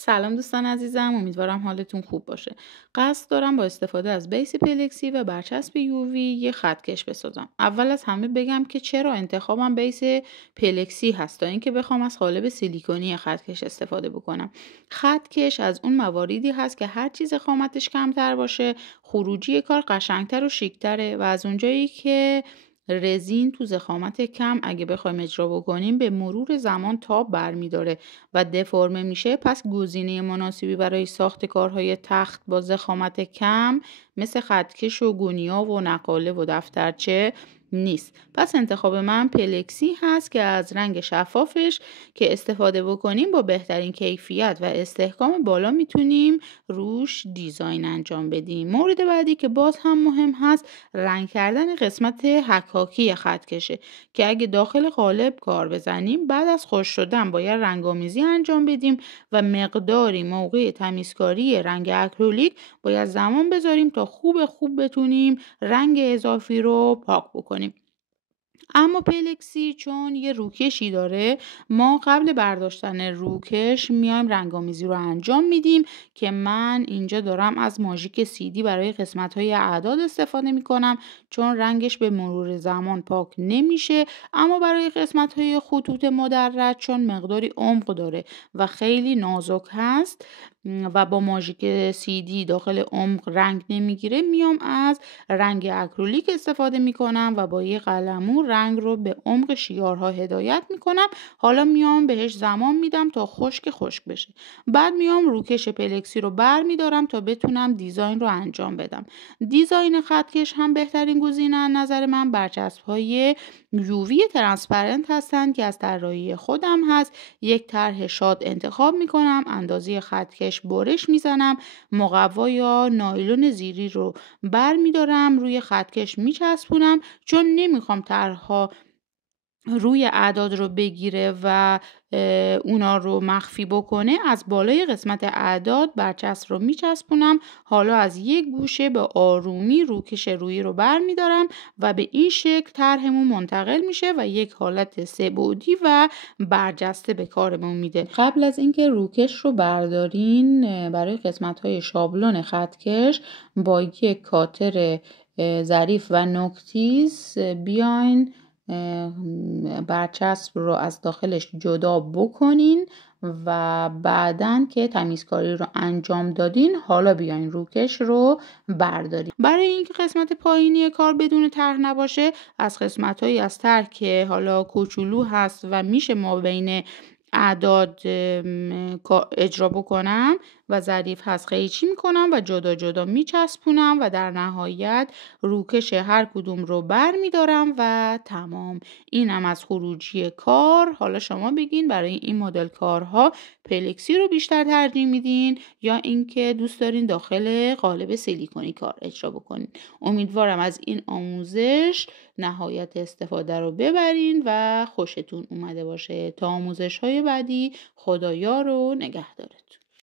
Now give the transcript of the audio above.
سلام دوستان عزیزم، امیدوارم حالتون خوب باشه. قصد دارم با استفاده از بیس پلکسی و برچسب یووی یه خطکش بسازم. اول از همه بگم که چرا انتخابم بیس پلکسی هست تا اینکه بخوام از قالب سیلیکونی خطکش استفاده بکنم. خطکش از اون مواردی هست که هر چیز خامتش کمتر باشه، خروجی کار قشنگتر و شیکتره و از اونجایی که رزین تو ضخامت کم اگه بخوایم اجرا بکنیم به مرور زمان تاب برمیداره و دفرمه میشه، پس گزینه مناسبی برای ساخت کارهای تخت با ضخامت کم مثل خطکش و گونیا و نقاله و دفترچه نیست. پس انتخاب من پلکسی هست که از رنگ شفافش که استفاده بکنیم با بهترین کیفیت و استحکام بالا میتونیم روش دیزاین انجام بدیم. مورد بعدی که باز هم مهم هست رنگ کردن قسمت حکاکی خطکشه که اگه داخل قالب کار بزنیم بعد از خشک شدن باید رنگ‌آمیزی انجام بدیم و مقداری موقع تمیزکاری رنگ اکریلیک باید زمان بذاریم تا خوب بتونیم رنگ اضافی رو پاک بکنیم. اما پلکسی چون یه روکشی داره، ما قبل برداشتن روکش میایم رنگ‌آمیزی رو انجام میدیم که من اینجا دارم از ماژیک CD برای قسمت‌های اعداد استفاده میکنم چون رنگش به مرور زمان پاک نمیشه، اما برای قسمت‌های خطوط مدرج چون مقداری عمق داره و خیلی نازک هست و با ماژیک CD داخل عمق رنگ نمیگیره، میام از رنگ اکریلیک استفاده میکنم و با یه قلمو رنگ رو به عمق شیارها هدایت میکنم. حالا میام بهش زمان میدم تا خشک بشه. بعد میام روکش پلکسی رو بر میدارم تا بتونم دیزاین رو انجام بدم. دیزاین خطکش هم بهترین گزینه از نظر من برچسب های یووی ترانسپرنت هستن که از طراحی خودم هست. یک طرح شاد انتخاب میکنم، اندازه خطکش برش میزنم، مقوا یا نایلون زیری رو بر میدارم روی خطکش میچسبونم چون نمیخوام طرحها روی اعداد رو بگیره و اونا رو مخفی بکنه. از بالای قسمت اعداد برچسب رو میچسبونم. حالا از یک گوشه به آرومی روکش رویی رو بر میدارم و به این شکل طرحمون منتقل میشه و یک حالت سه بعدی و برجسته به کارمون میده. قبل از اینکه روکش رو بردارین برای قسمت های شابلون خطکش با یک کاتر ظریف و نوک‌تیز بیاین برچسب رو از داخلش جدا بکنین و بعدن که تمیزکاری رو انجام دادین حالا بیاین روکش رو بردارین. برای اینکه قسمت پایینی کار بدون طرح نباشه، از قسمت‌هایی از طرح که حالا کوچولو هست و میشه ما بین اعداد اجرا بکنم و ظریف هست قیچی میکنم و جدا جدا میچسبونم و در نهایت روکش هر کدوم رو بر میدارم و تمام. اینم از خروجی کار. حالا شما بگین برای این مدل کارها پلکسی رو بیشتر ترجیح میدین یا اینکه دوست دارین داخل قالب سیلیکونی کار اجرا بکنین. امیدوارم از این آموزش نهایت استفاده رو ببرین و خوشتون اومده باشه. تا آموزش های بعدی، خدایا رو نگهدارتون.